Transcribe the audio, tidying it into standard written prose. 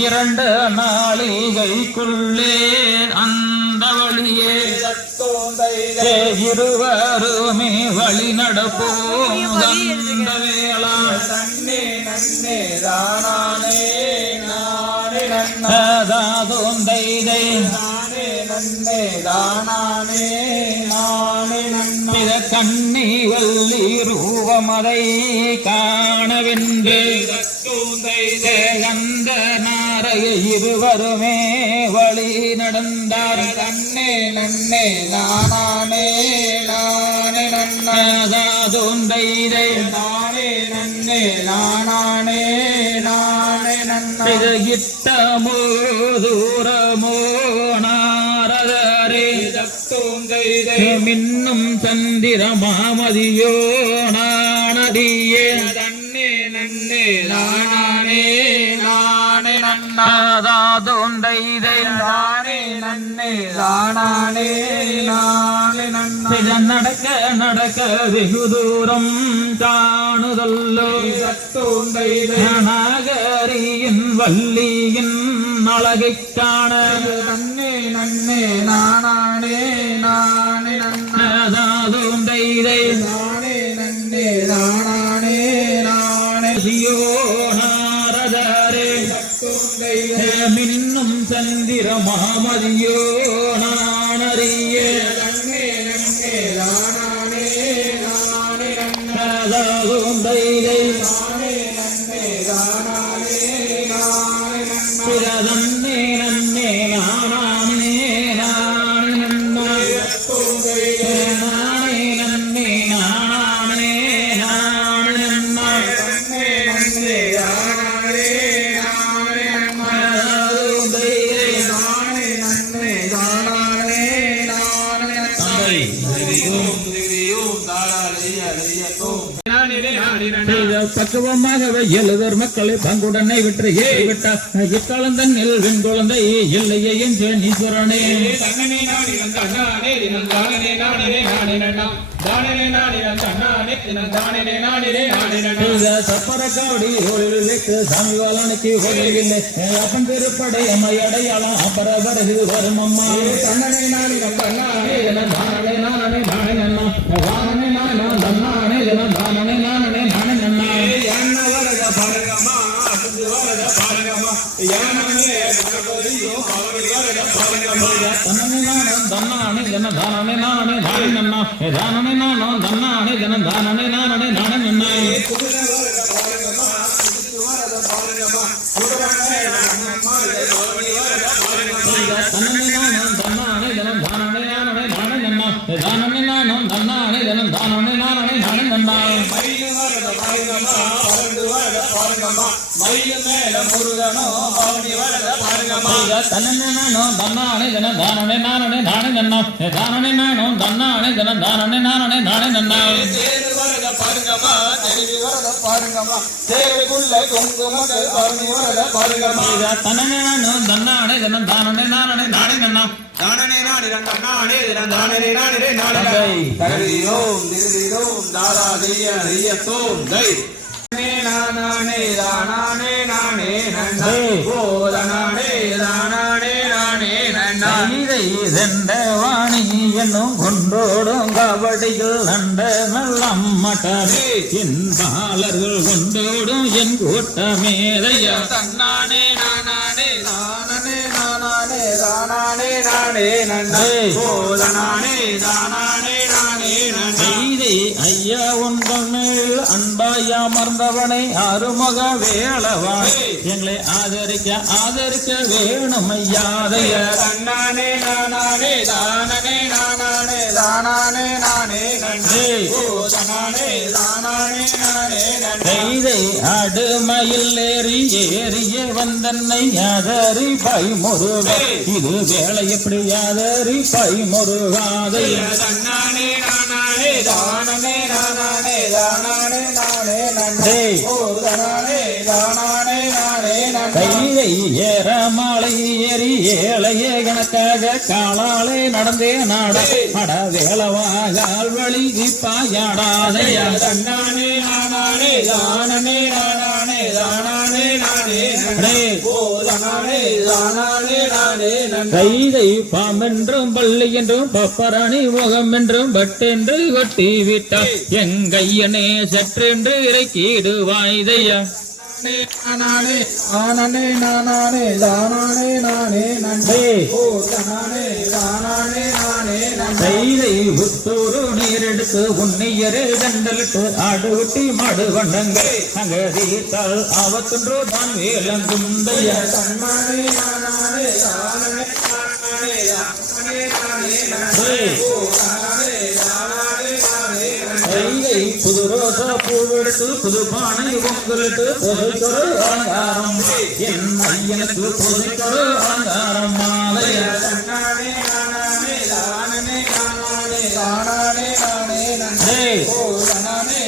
இரண்டு நாளிகைக்குள்ளே அந்த வழியே இருவருமே வழி நடப்போம் அந்த வேளா கண்ணி வள்ளி ரூபமதை காணவென்று அந்த நாரைய இருவருமே வழி நடந்தார். நன்னே நன்னே நானே நானே நன்னாதோந்தை நானே நன்னே நானே நானே நன்னிட்டமோ தூரமோ நாரதரே மின்னும் சந்திர மாமதியோ நானடியே நன்னே நன்னே நானே நானே நன்னாதோந்தை நானே நன்னே நானே நானே நன்ன நடக்க நடக்க வெகு தூரம் காணுதல்லோ நாகரியின் வள்ளியின் அழகை காண நன்னே நன்னே நானே நானே நன்னாதோந்தை நானே நன்னே நானே நானே சியோ நாரதரே மின்னும் சந்திர மாமதியோ நானறிய நன்னே நன்னே நானே நானே நன்னாதோந்தை நானே நன்னே நானே நானே நன்னே நன்னே நானே நானே நன்னே நன்னே நானே நானே பக்குவமாகவே எழுதர் மக்களை பங்குடனை விட்டு ஏறிவிட்டார். இக்காலந்தன்னில் வெண் குழந்தை இல்லையே என்று நீஸ்வரனே சப்பரக்காவடி சாமிவாளனுக்கு உதவில்லை அப்பன் திருப்படை அம்மை அடையாளம் அப்பரவரகு வரும் அம்மா தன்னனை நானிடம் தன்னானே தானே நானே நானே நன்னா வானே நானே தன்னானே தானே நானே நானே நன்னா என்ன வரத பாருங்கம்மா அசந்து வரத பாருங்கம்மா யானே கணபதியோ வரத பாருங்கம்மா தன்னனை நானும் தன்னானே தானே நானே நானே நன்னா தானே நானும் தன்னானே தானே நானே நானே நன்னா வாணி என்னும் கொண்டோடும் கபடியில் நண்ட நல்லம் மட்டமே என் பாலர்கள் கொண்டோடும் என் கூட்டமேதையா தன்னானே நானே நானே நானே நானே நானே நன்னே போதனானே தானே நானே நன்னே ஐயா உண்டமேல் அன்பாய் அமர்ந்தவனை அருமுக வேளவாய் எங்களை ஆதரிக்க வேணும் ஐயாதைய தன்னானே நானே தானே நானே தானே நானே நன்னே போதனானே தானே நானே நன்னே அடுமையில் ஏறிய வந்தன்னை ஆதரி பை முருகா இது வேலை எப்படி ஆதரி பை முருகாதை தன்னானே நானே தானே நானே தானே நானே நன்னே போதனானே தானே நானே நன்னே ஏற மாலை ஏறி ஏழையே கணக்காக காலாலே நடந்தே நாட அட வேளவாகால் வழி பாயாடாதையா தன்னானே நானே தானே நானே தானே நானே நன்னே ஓ தானே தானே நானே நன்னே கைதை பாம்பென்றும் பள்ளி என்றும் பப்பரணி முகம் என்றும் பட்டென்று கொட்டி விட்டார் எங்கையனே சற்றென்று இறக்கிடுவாய்தையா நானே ஆனே நானே தானே நானே நன்னே ஓ தானே தானே நானே நன்னே கைதை புத்தூரு நீரெடுத்து உன்னையரே கண்டலிட்டு ஆடு விட்டி மாடு வண்டங்கள் அங்க தீர்த்தால் ஆவத்தொன்று தான் வேலங்குந்தையா தன்னானே நானே தானே நானே தானே நானே நன்னே ஓ தானே தானே நானே கைதை புது ரோசா பூவெடுத்து புது பானை பொங்கலிட்டு புதுக்கொரு அலங்காரம் என் ஐயனுக்கு புதுக்கொரு அலங்காரம் மாலையா தன்னானே நானே தானே நானே தானே நானே நன்னே ஓ தானே